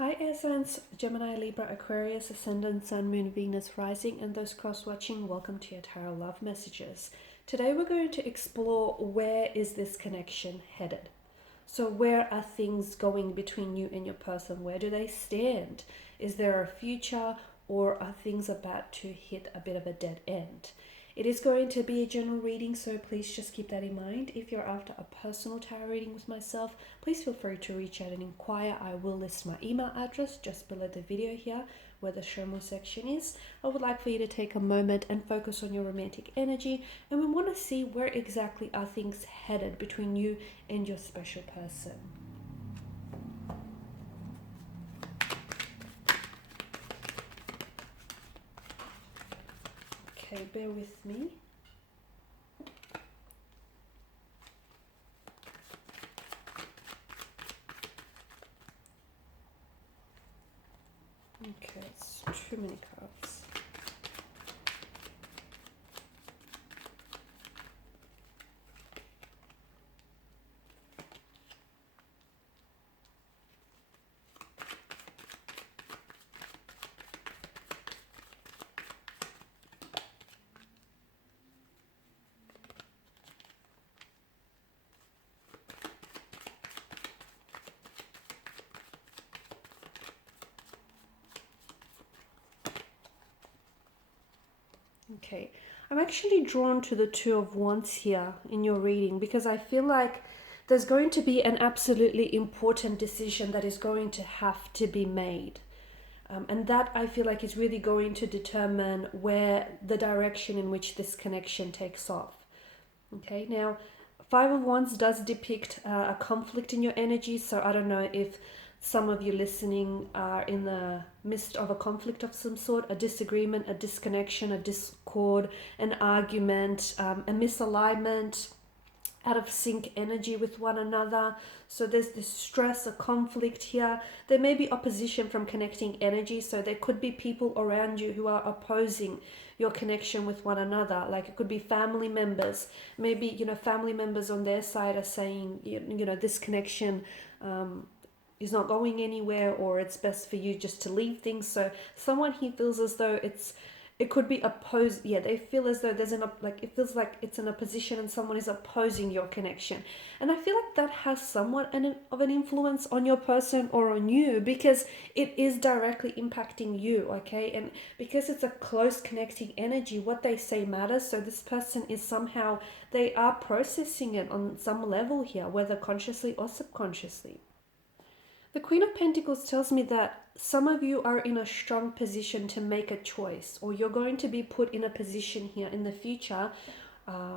Hi air signs, Gemini, Libra, Aquarius, Ascendant, Sun, Moon, Venus, Rising, and those cross-watching, welcome to your Tarot Love Messages. Today we're going to explore where is this connection headed. So where are things going between you and your person? Where do they stand? Is there a future, or are things about to hit a bit of a dead end? It is going to be a general reading, so please just keep that in mind. If you're after a personal tarot reading with myself, please feel free to reach out and inquire. I will list my email address just below the video here where the show more section is. I would like for you to take a moment and focus on your romantic energy, and we want to see where exactly are things headed between you and your special person. Okay, bear with me. Okay, it's too many cards. Okay, I'm actually drawn to the Two of Wands here in your reading because I feel like there's going to be an absolutely important decision that is going to have to be made. And that I feel like is really going to determine where the direction in which this connection takes off. Okay, now Five of Wands does depict a conflict in your energy, so I don't know if some of you listening are in the midst of a conflict of some sort, a disagreement, a disconnection, a discord, an argument, a misalignment, out of sync energy with one another. So there's this stress, a conflict here. There may be opposition from connecting energy, so there could be people around you who are opposing your connection with one another. Like it could be family members. Maybe, family members on their side are saying, this connection is not going anywhere, or it's best for you just to leave things. So someone here feels as though it could be opposed. Yeah, they feel as though it feels like it's in a position and someone is opposing your connection. And I feel like that has somewhat of an influence on your person or on you, because it is directly impacting you, okay? And because it's a close connecting energy, what they say matters. So this person is somehow, they are processing it on some level here, whether consciously or subconsciously. The Queen of Pentacles tells me that some of you are in a strong position to make a choice, or you're going to be put in a position here in the future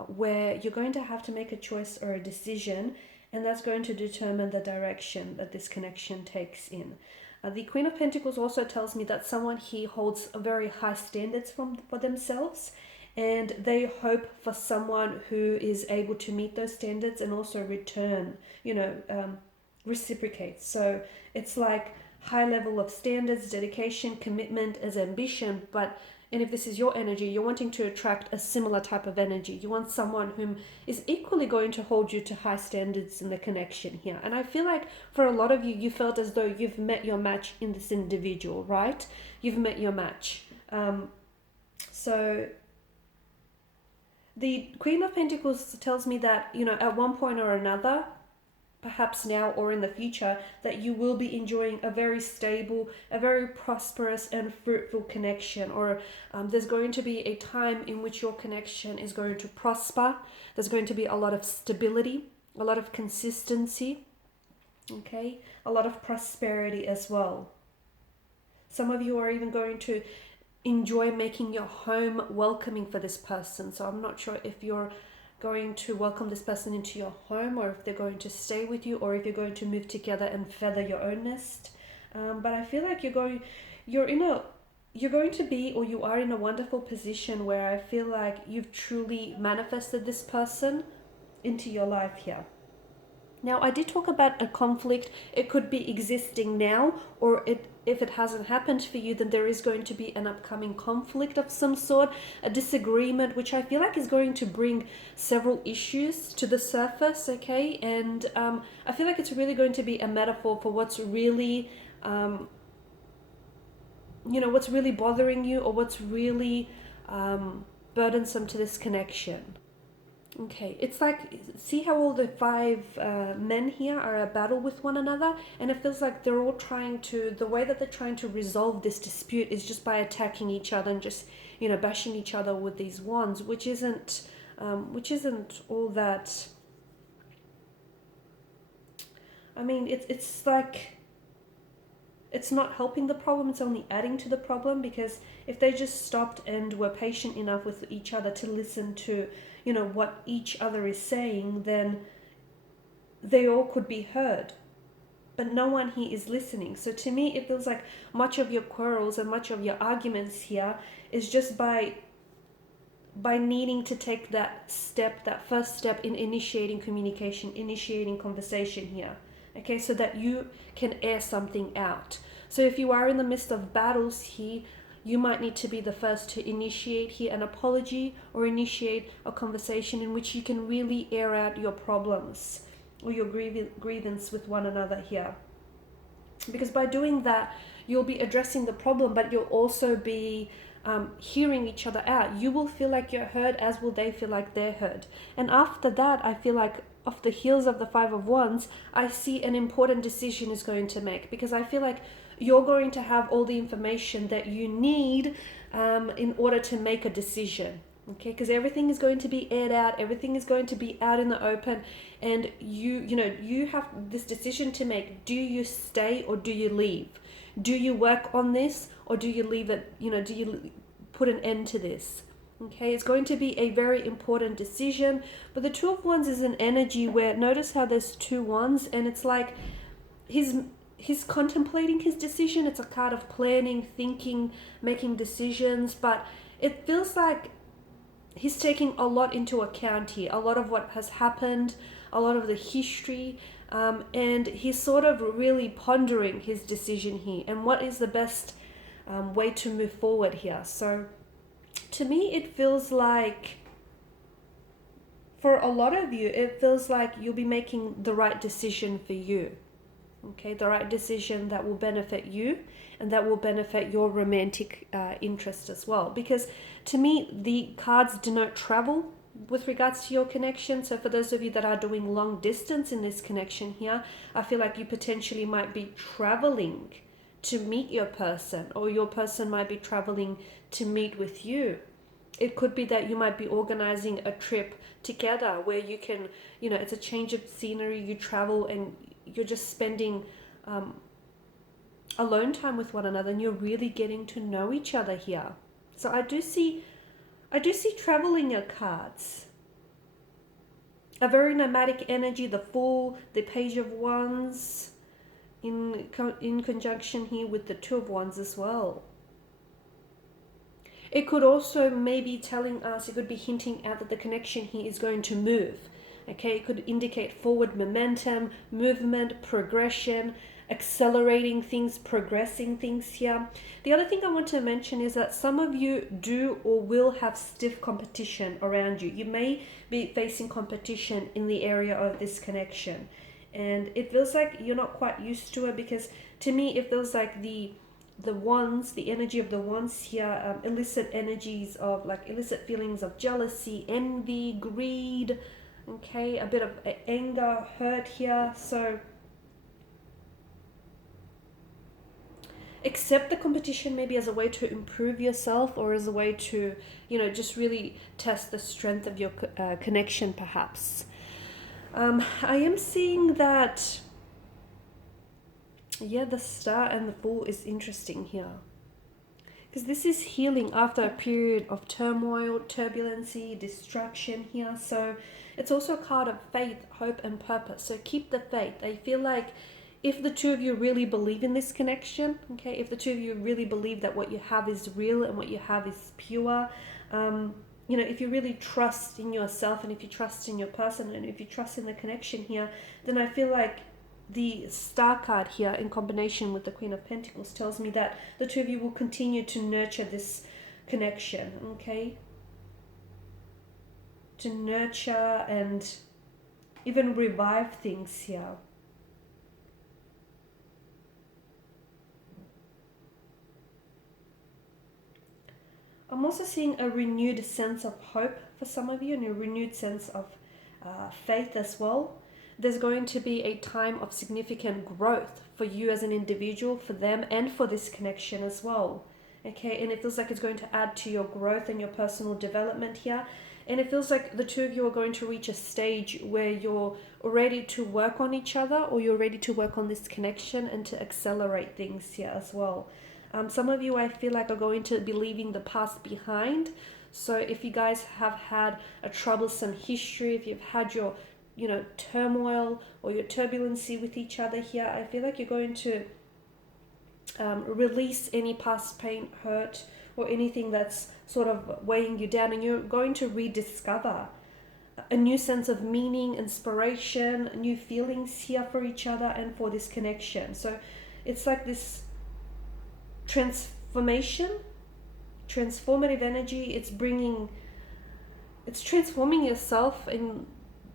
where you're going to have to make a choice or a decision, and that's going to determine the direction that this connection takes in. The Queen of Pentacles also tells me that someone here holds a very high standards for themselves, and they hope for someone who is able to meet those standards and also return, reciprocate. So it's like high level of standards, dedication, commitment as ambition. And if this is your energy, you're wanting to attract a similar type of energy. You want someone whom is equally going to hold you to high standards in the connection here. And I feel like for a lot of you, you felt as though you've met your match in this individual, right? You've met your match. So the Queen of Pentacles tells me that, at one point or another, perhaps now or in the future, that you will be enjoying a very stable, a very prosperous and fruitful connection, or there's going to be a time in which your connection is going to prosper. There's going to be a lot of stability, a lot of consistency, okay, a lot of prosperity as well. Some of you are even going to enjoy making your home welcoming for this person. So I'm not sure if you're going to welcome this person into your home, or if they're going to stay with you, or if you're going to move together and feather your own nest. But I feel like you are in a wonderful position where I feel like you've truly manifested this person into your life here. Now, I did talk about a conflict. It could be existing now, or if it hasn't happened for you, then there is going to be an upcoming conflict of some sort, a disagreement, which I feel like is going to bring several issues to the surface, okay? And I feel like it's really going to be a metaphor for what's really what's really bothering you, or what's really burdensome to this connection. Okay, it's like, see how all the five men here are at battle with one another, and it feels like they're all the way that they're trying to resolve this dispute is just by attacking each other and just, bashing each other with these wands, which isn't all that. I mean, it's like, it's not helping the problem, it's only adding to the problem, because if they just stopped and were patient enough with each other to listen to, what each other is saying, then they all could be heard. But no one here is listening. So to me, it feels like much of your quarrels and much of your arguments here is just by needing to take that first step in initiating communication, initiating conversation here. Okay, so that you can air something out. So if you are in the midst of battles here, you might need to be the first to initiate here an apology, or initiate a conversation in which you can really air out your problems or your grievance with one another here. Because by doing that, you'll be addressing the problem, but you'll also be hearing each other out. You will feel like you're heard, as will they feel like they're heard. And after that, I feel like off the heels of the Five of Wands, I see an important decision is going to make, because I feel like you're going to have all the information that you need in order to make a decision. Okay, because everything is going to be aired out, everything is going to be out in the open, and you have this decision to make. Do you stay or do you leave? Do you work on this, or do you leave it? Do you put an end to this? Okay, it's going to be a very important decision. But the Two of Wands is an energy where, notice how there's two wands, and it's like he's contemplating his decision. It's a card of planning, thinking, making decisions, but it feels like he's taking a lot into account here, a lot of what has happened, a lot of the history, and he's sort of really pondering his decision here and what is the best way to move forward here. So to me, it feels like, for a lot of you, it feels like you'll be making the right decision for you. Okay, the right decision that will benefit you and that will benefit your romantic interest as well. Because to me, the cards denote travel with regards to your connection. So for those of you that are doing long distance in this connection here, I feel like you potentially might be traveling to meet your person, or your person might be traveling to meet with you. It could be that you might be organizing a trip together where you can, it's a change of scenery, you travel and you're just spending alone time with one another, and you're really getting to know each other here. So I do see travel in your cards. A very nomadic energy, the Fool, the Page of Wands, in conjunction here with the Two of Wands as well. It could also maybe telling us, it could be hinting out that the connection here is going to move. Okay, it could indicate forward momentum, movement, progression, accelerating things, progressing things here. The other thing I want to mention is that some of you do or will have stiff competition around you. You may be facing competition in the area of this connection. And it feels like you're not quite used to it, because to me, it feels like the wands, the energy of the wands here, illicit energies of illicit feelings of jealousy, envy, greed, okay, a bit of anger, hurt here. So accept the competition maybe as a way to improve yourself, or as a way to, just really test the strength of your connection perhaps. I am seeing that, the Star and the Fool is interesting here, because this is healing after a period of turmoil, turbulency, distraction here. So it's also a card of faith, hope, and purpose. So keep the faith. I feel like if the two of you really believe in this connection, okay, if the two of you really believe that what you have is real and what you have is pure, if you really trust in yourself, and if you trust in your person, and if you trust in the connection here, then I feel like the Star card here in combination with the Queen of Pentacles tells me that the two of you will continue to nurture this connection, okay? To nurture and even revive things here. I'm also seeing a renewed sense of hope for some of you, and a renewed sense of faith as well. There's going to be a time of significant growth for you as an individual, for them, and for this connection as well. Okay, and it feels like it's going to add to your growth and your personal development here. And it feels like the two of you are going to reach a stage where you're ready to work on each other, or you're ready to work on this connection and to accelerate things here as well. Some of you, I feel like, are going to be leaving the past behind. So if you guys have had a troublesome history, if you've had your, turmoil or your turbulency with each other here, I feel like you're going to release any past pain, hurt, or anything that's sort of weighing you down, and you're going to rediscover a new sense of meaning, inspiration, new feelings here for each other and for this connection. So it's like this transformative energy. It's transforming yourself in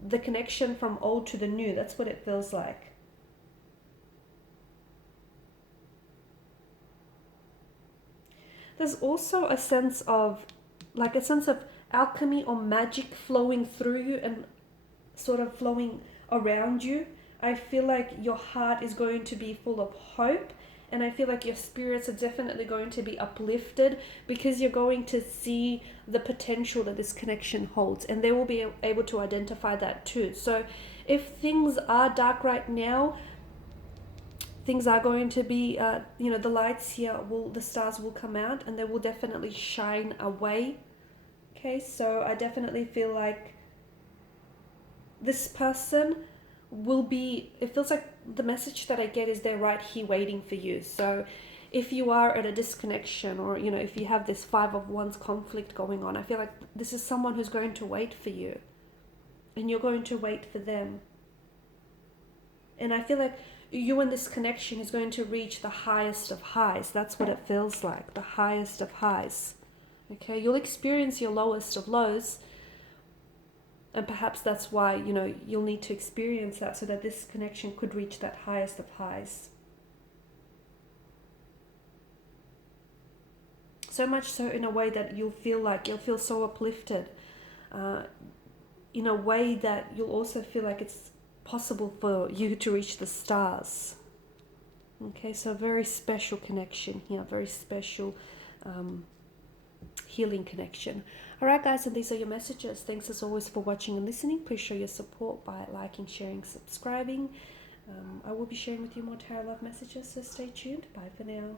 the connection from old to the new. That's what it feels like. There's also a sense of alchemy or magic flowing through you and sort of flowing around you. I feel like your heart is going to be full of hope, and I feel like your spirits are definitely going to be uplifted, because you're going to see the potential that this connection holds, and they will be able to identify that too. So if things are dark right now, things are going to be, the lights here, the stars will come out, and they will definitely shine away. Okay, so I definitely feel like this person will be, it feels like the message that I get is they're right here waiting for you. So if you are at a disconnection, or, if you have this 5 of Wands conflict going on, I feel like this is someone who's going to wait for you, and you're going to wait for them. And I feel like you and this connection is going to reach the highest of highs. That's what it feels like, the highest of highs. Okay, you'll experience your lowest of lows, and perhaps that's why, you'll need to experience that, so that this connection could reach that highest of highs. So much so in a way that you'll feel so uplifted, in a way that you'll also feel like it's possible for you to reach the stars. Okay, so a very special connection here, very special healing connection. Alright guys, and these are your messages. Thanks as always for watching and listening. Please show your support by liking, sharing, subscribing. I will be sharing with you more tarot love messages, so stay tuned. Bye for now.